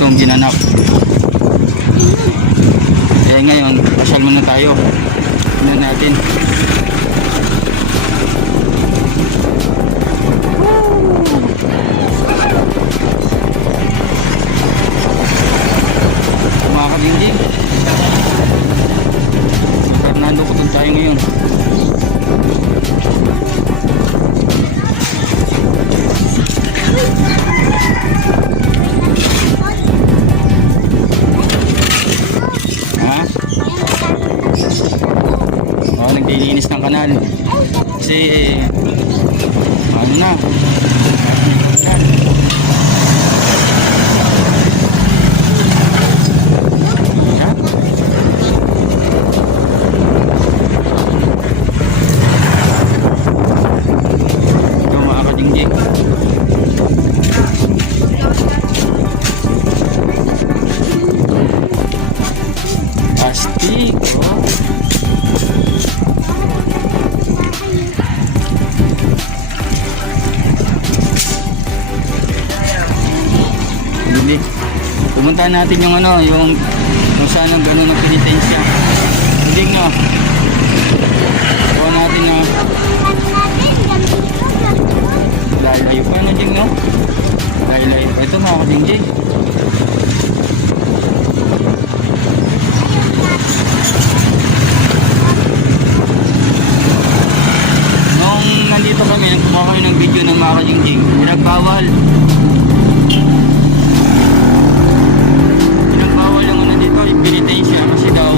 itong ginanap. Kaya ngayon, pasyal muna tayo. Tignan natin. Mga kadingding, Fernando Cotod tayo ngayon. Naglilinis ng kanal kasi ano na ito mga kadinggig. Plastic pumunta natin yung ano, yung kung saan ang gano'n ng penitensya. Hindi nga. Kuha natin na layo pa na ding no? Layo pa ito mga kadinggig. Nung nandito kami, nagkuha kami ng video ng mga kadinggig, pinagbawal yung penitensya kasi daw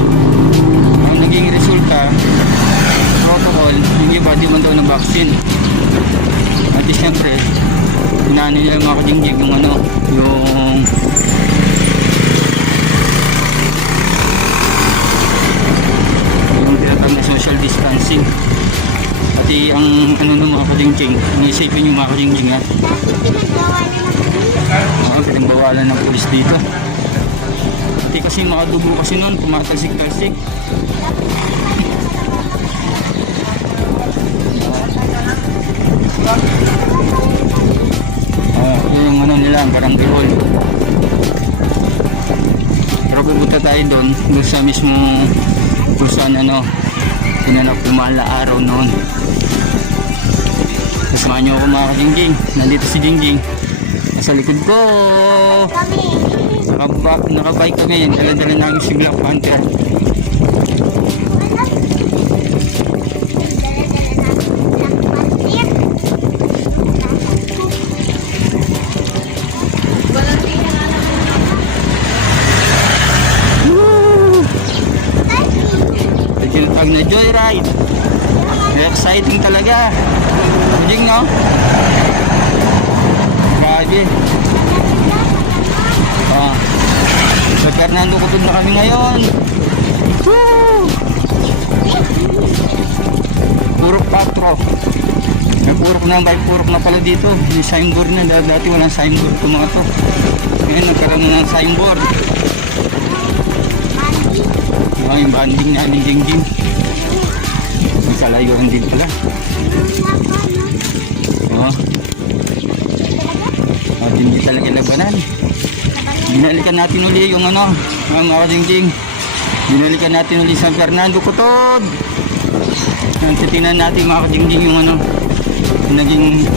ang naging resulta protocol, yung iba di man daw ng vaccine. At siyempre inaano nila mga kadinggig yung ano, yung tinatawag na social distancing. Pati ang ano ng mga kadinggig, inisipin yung mga kadinggig ha, pinagbawalan ng pulis dito. Kasi makadugo kasi nun, kumatalsik-talsik. Yung ano nila, parang bihol. Pero pupunta tayo doon sa mismo kung saan ano, pinanap yung mahal na araw noon. Kasama nyo ako mga kadingging. Nandito si Dingging. Sa likod ko. Nakabike kami, dala-dala namin si Black Panther. Pag na joyride, exciting talaga. Hindi no? Grabe. Sa Fernando Cotod na kami ngayon. Woo! Purok patro. Purok na, by purok na pala dito. May signboard na. Dati walang signboard ito mga to. Ngayon nagkaroon na ng signboard. Yung banding namin Dingging. May kalayuan din pala. Hindi talaga labanan. Binalikan natin uli yung ano, mga Dingging. Binalikan natin uli San Fernando Cotod. Titingnan natin mga Dingging yung ano, naging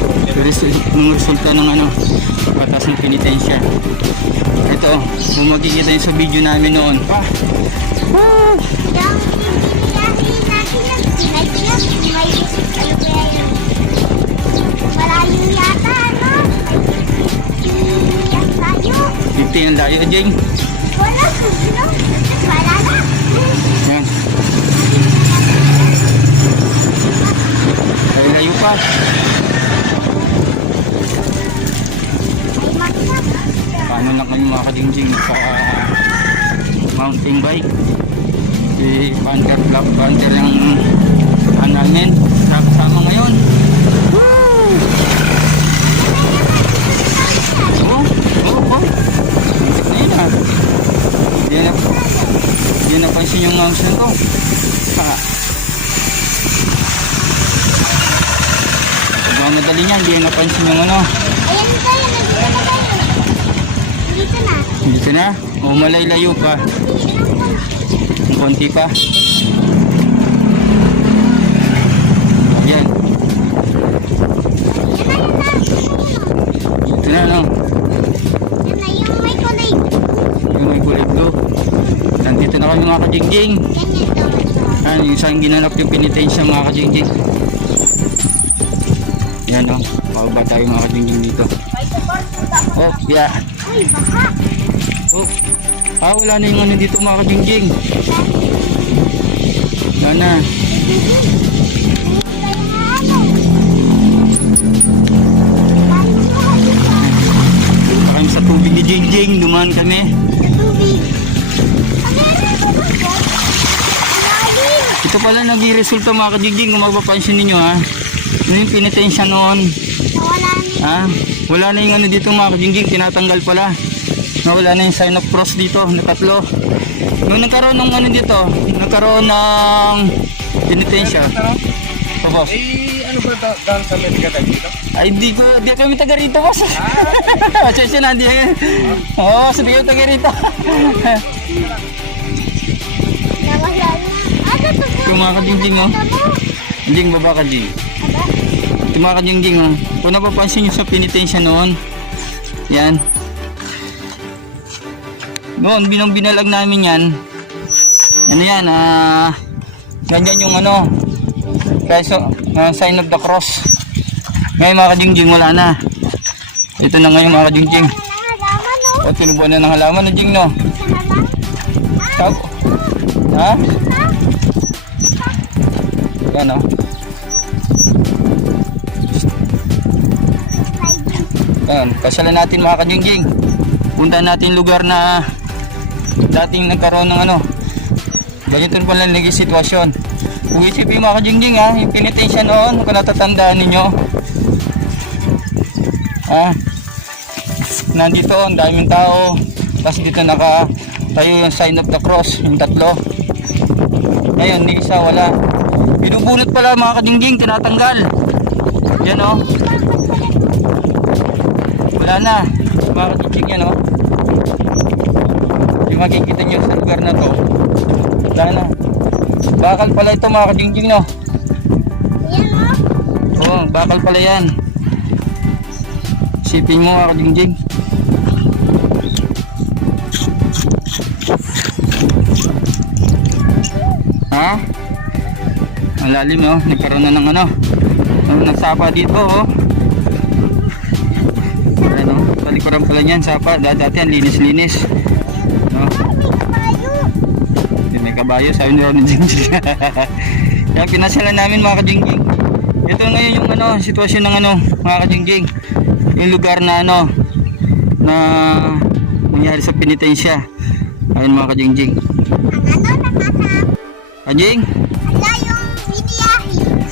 resulta ng ano, batas ng penitensya. Ito, kung makikita nyo sa video namin noon. Malayo yata, no? Ito yung layo, Jeng. Wala, wala na. Yan. Ay, layo pa. Paano na kayo mga Dingging sa mountain bike? Si Panther, Black Panther yung namin. Kasama ngayon. Hindi napansin yung mouse na to. Madali niya, hindi napansin yung ano. Ayan tayo, nandito na tayo. Dito na. Dito na. O malay-layo pa. Ang konti pa. Ayan. Dito na, no? Yan na yung may kulay. Yung may kulay blue. Nandito na kami mga kajingjing. Ganyan daw. Yan, yung isang ginanap yung penitensya mga kajingjing. Yan, no? Pababa tayo mga kajingjing dito. Oh, yeah. Ay, baka. Oh. Wala na yung ano dito mga kajingjing. Wala na. Kami sa tubig ni Jingjing, dumaan kami. Ito pala nag-resulta mga kajingjing, kung mapapansin ninyo ha. Ano yung penitensya noon? Ha? Wala na yung ano dito mga kajingjing, tinatanggal pala. Nawala na yung sign of cross dito, na tatlo. Nung nagkaroon ng ano dito, nagkaroon ng penitensya. Tapos, ano ba dahil sa Amerika tayo dito? ay di kami taga rito boss. Asensya na, di. Oo, sabi ko taga rito. Yung mga kajingjing oh. Jing, baba ka Jing. Yung mga kajingjing oh. Kung napapansin nyo sa penitensya noon, yan. Noon, binalag namin yan. Ano yan, ganyan yung ano, sign of the cross. Ngayon mga kajingjing, wala na. Ito na ngayon mga kajingjing. O, tinubuan na ng halaman na Jing, no? Ha? Yan, no? Yan, pasyalan natin mga kajingjing. Punta natin lugar na dating nagkaroon ng ano, ganito pala naging sitwasyon. Kung isipin mga kajingjing ha, yung penitensya noon, kung natatandaan ninyo, nandito ang daming tao, tapos dito tayo yung sign of the cross, yung tatlo. Ngayon, ni isa wala. Binubunot pala mga kajingjing, tinatanggal. Yan o. Wala na. Mga kajingjing yan o. Yung makikita nyo sa lugar na to, wala na. Bakal pala ito mga kajingjing no. Yan o. Oo, bakal pala yan. Isipin mo mga kajingjing. Ha? Ang lalim oh, nagkaroon na ng ano, ng sapa dito oh. Ano, palikuran pala niyan sapa, dati ang linis-linis. No? May kabayo, sabi ni Ronald Jingjing. Kaya pinasyalan namin mga kajingjing. Ito ngayon yung ano, sitwasyon ng ano, mga kajingjing. Yung lugar na ano, na nangyari sa penitensya. Ayun mga kajingjing. Kajing?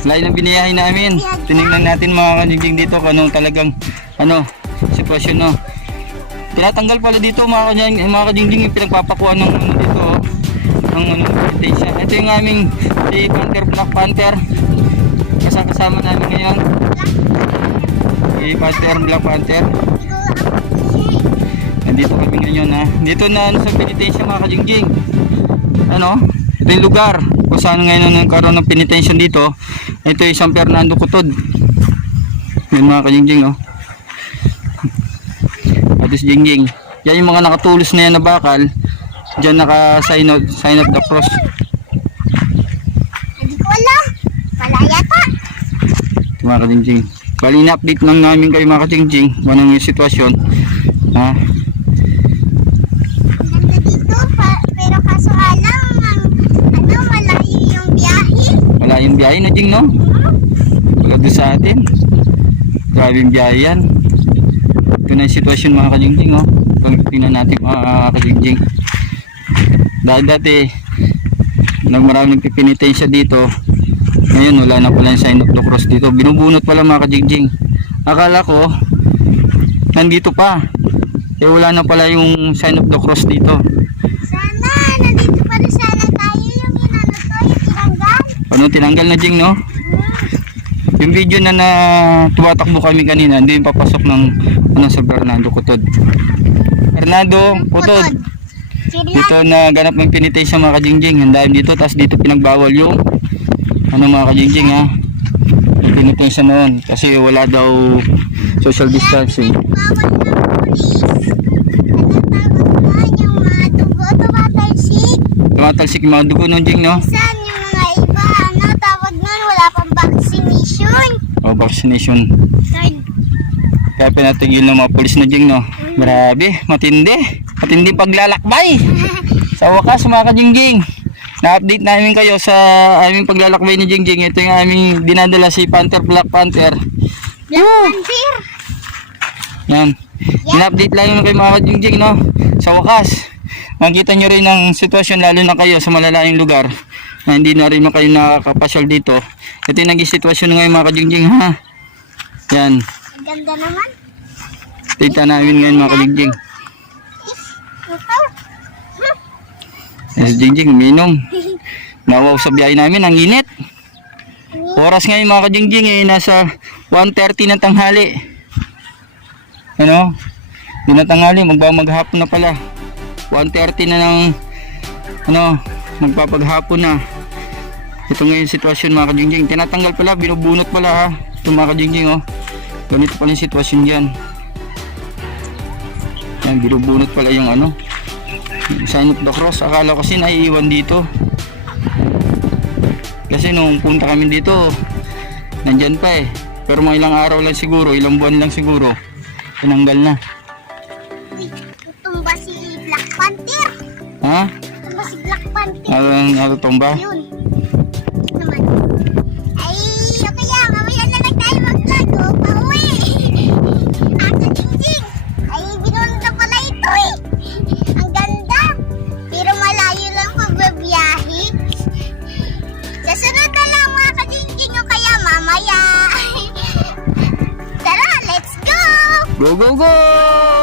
Layo ng biniyahin namin. Tinignan natin mga kajingjing dito kung anong talagang ano, sitwasyon no. Tinatanggal pala dito mga kajingjing yung pinagpapakuan ng ano dito oh. Ng ano, penitensya. Ito yung aming si Panther, Black Panther. Kasama namin ngayon. Si Panther, Black Panther. Nandito kami ngayon ha. Dito na ano, sa penitensya mga kajingjing. Ano? Ito yung lugar kung saan ngayon nagkaroon ng penitensya dito. Ito yung San Fernando Kutod. Yan mga kajingjing no. Atis Jingjing. Yan yung mga nakatulos na yan na bakal. Diyan naka-sign of the cross. Hindi ko alam. Wala yata. Mga kajingjing. Bali na-update lang namin kayo mga kajingjing. Anong yung sitwasyon. Ha? Ganda dito. Pero kaso alam, ano, malayo yung biyahe. Wala yung biyahe na Jing no? Wala doon sa atin. Grabe yung biyahe yan. Ito na yung sitwasyon mga kajingjing oh. Tingnan natin mga kajingjing. Dati maraming penitensya dito. Ngayon wala na pala yung sign of the cross dito. Binubunot pala mga kajingjing. Akala ko nandito pa. Eh wala na pala yung sign of the cross dito. Sana, nandito pa rin sana tayo yung inano to, yung tinanggal. Ano tinanggal na Jing no? Yung video na tumatakbo kami kanina, hindi yung papasok ng ano, sa Fernando Kutod. Fernando, Putod. Dito na ganap ng penitensya mga kajingjing. Ang dahil dito, tapos dito pinagbawal yung ano mga kajingjing ha. Yung penitensya noon. Kasi wala daw social distancing. Bawal ng pulis. Natatakot na yung mga dugo, tumatalsik. Tumatalsik yung mga dugo nun, Jing, no? Saan yung mga iba, tawag nun, wala pang vaccination. O, vaccination. Third. Kaya pinatigil ng mga pulis na, Jing, no? Grabe, matindi. Matindi paglalakbay. Sa wakas, mga kajingjing. Na-update namin kayo sa aming paglalakbay ni Jingjing. Ito yung aming dinadala si Panther, Black Panther. Panther. Yan. In-update lang yun kayo mga kajingjing, no? Sa wakas, makikita nyo rin ang sitwasyon lalo na kayo sa malalayong lugar na hindi na rin kayo nakakapasyal dito. Ito yung naging sitwasyon ngayon mga kajingjing, ha? Yan. Ang ganda naman. Tita namin ngayon mga kajingjing. Ito. Yes, Jingjing, uminom. Nawaw sa biyahe namin, ang init. Oras ngayon mga kajingjing, nasa 1:30 ng tanghali. Ano? Yun na tanghali, maghapon na pala. 1:30 na ng ano, magpapaghapon na. Ito ngayon yung sitwasyon mga kajingjing. Tinatanggal pala, binubunot pala ha. Ito mga kajingjing, oh. Ganito pala yung sitwasyon dyan. Yan, binubunot pala yung ano, sign of the cross. Akala ko kasi naiiwan dito. Kasi nung punta kami dito, nandyan pa eh. Pero mga ilang araw lang siguro, ilang buwan lang siguro, tinanggal na. Tumba si Black Panther. Ha? Tumba si Black Panther. Natutumba? Yun. Naman. Ay, okay yan. Mamaya na lang tayo mag-vlog. Pauwi. Ate Jingjing. Ay, binunod na pala ito eh. Ang ganda. Pero malayo lang pagbabiyahe. Sa sunod na lang mga ka-Jingjing o kaya mamaya. Tara, let's go! Go, go, go!